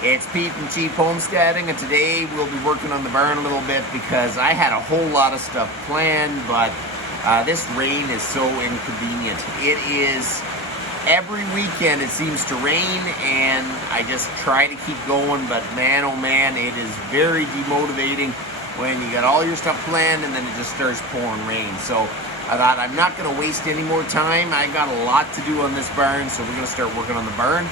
It's Pete from Cheap Homesteading, and today we'll be working on the barn a little bit because I had a whole lot of stuff planned, but this rain is so inconvenient. It is every weekend it seems to rain, and I just try to keep going, but man, oh man, it is very demotivating when you got all your stuff planned and then it just starts pouring rain. So I thought I'm not going to waste any more time. I got a lot to do on this barn, so we're going to start working on the barn.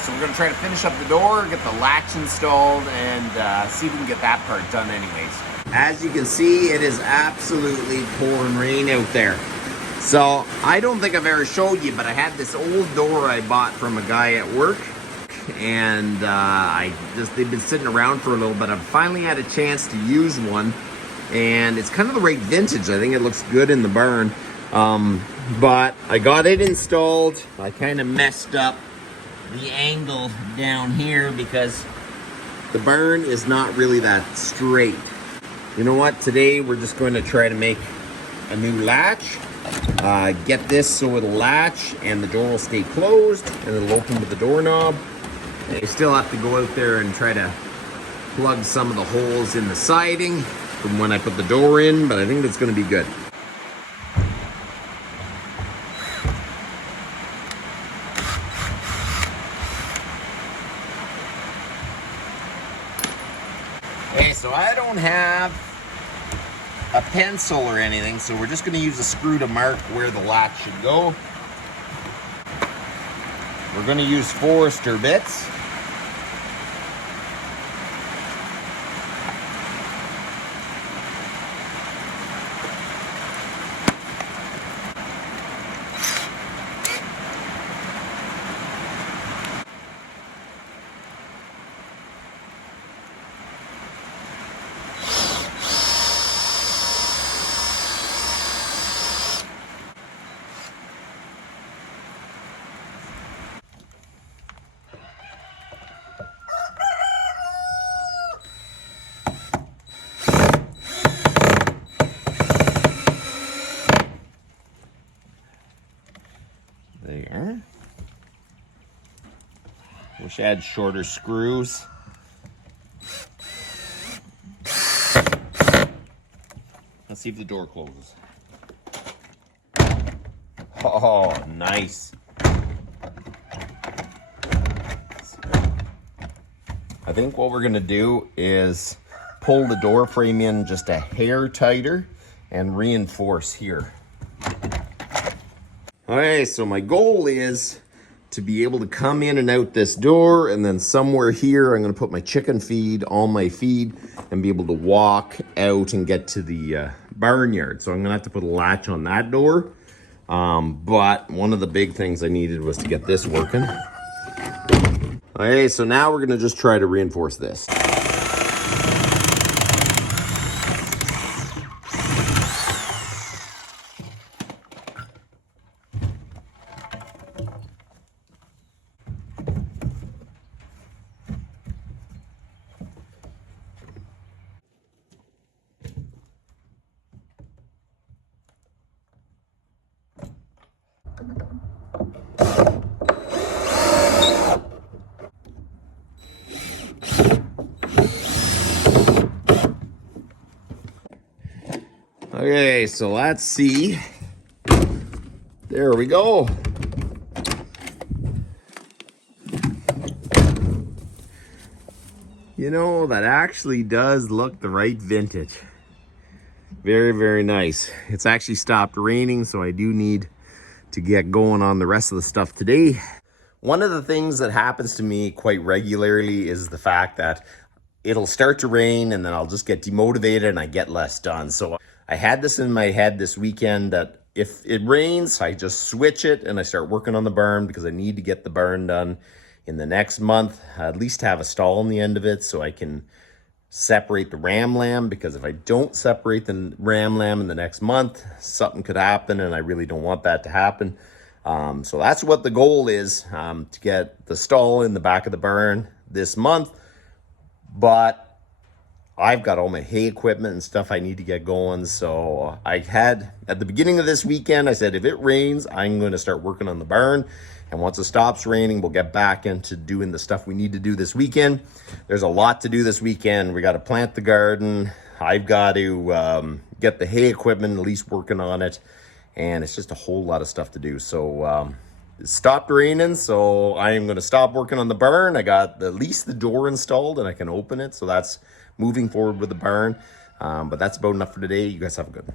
So we're going to try to finish up the door, get the latch installed, and see if we can get that part done anyways. As you can see, it is absolutely pouring rain out there. So I don't think I've ever showed you, but I had this old door I bought from a guy at work, and they've been sitting around for a little bit. I've finally had a chance to use one, and it's kind of the right vintage. I think it looks good in the barn. But I got it installed. I kind of messed up the angle down here because the barn is not really that straight. You know what? Today we're just going to try to make a new latch. Get this so it'll latch and the door will stay closed and it'll open with the doorknob. And you still have to go out there and try to plug some of the holes in the siding from when I put the door in, but I think that's going to be good. Okay, so I don't have a pencil or anything, so we're just going to use a screw to mark where the latch should go. We're going to use Forester bits. There. Wish I had shorter screws. Let's see if the door closes. Oh, nice. I think what we're gonna do is pull the door frame in just a hair tighter and reinforce here. Okay, so my goal is to be able to come in and out this door, and then somewhere here I'm going to put my chicken feed, all my feed, and be able to walk out and get to the barnyard. So I'm going to have to put a latch on that door. But one of the big things I needed was to get this working. Okay, so now we're going to just try to reinforce this. Okay, so let's see. There we go. You know, that actually does look the right vintage. Very, very nice. It's actually stopped raining, so I do need to get going on the rest of the stuff today. One of the things that happens to me quite regularly is the fact that it'll start to rain and then I'll just get demotivated and I get less done. So I had this in my head this weekend that if it rains, I just switch it and I start working on the barn because I need to get the barn done in the next month. I at least have a stall on the end of it so I can separate the ram lamb, because if I don't separate the ram lamb in the next month, something could happen and I really don't want that to happen. So that's what the goal is, to get the stall in the back of the barn this month. But I've got all my hay equipment and stuff I need to get going. So I had, at the beginning of this weekend, I said, if it rains, I'm going to start working on the barn. And once it stops raining, we'll get back into doing the stuff we need to do this weekend. There's a lot to do this weekend. We got to plant the garden. I've got to get the hay equipment, at least working on it. And it's just a whole lot of stuff to do. So it stopped raining, so I am going to stop working on the barn. I got at least the door installed and I can open it. So that's moving forward with the barn. But that's about enough for today. You guys have a good one.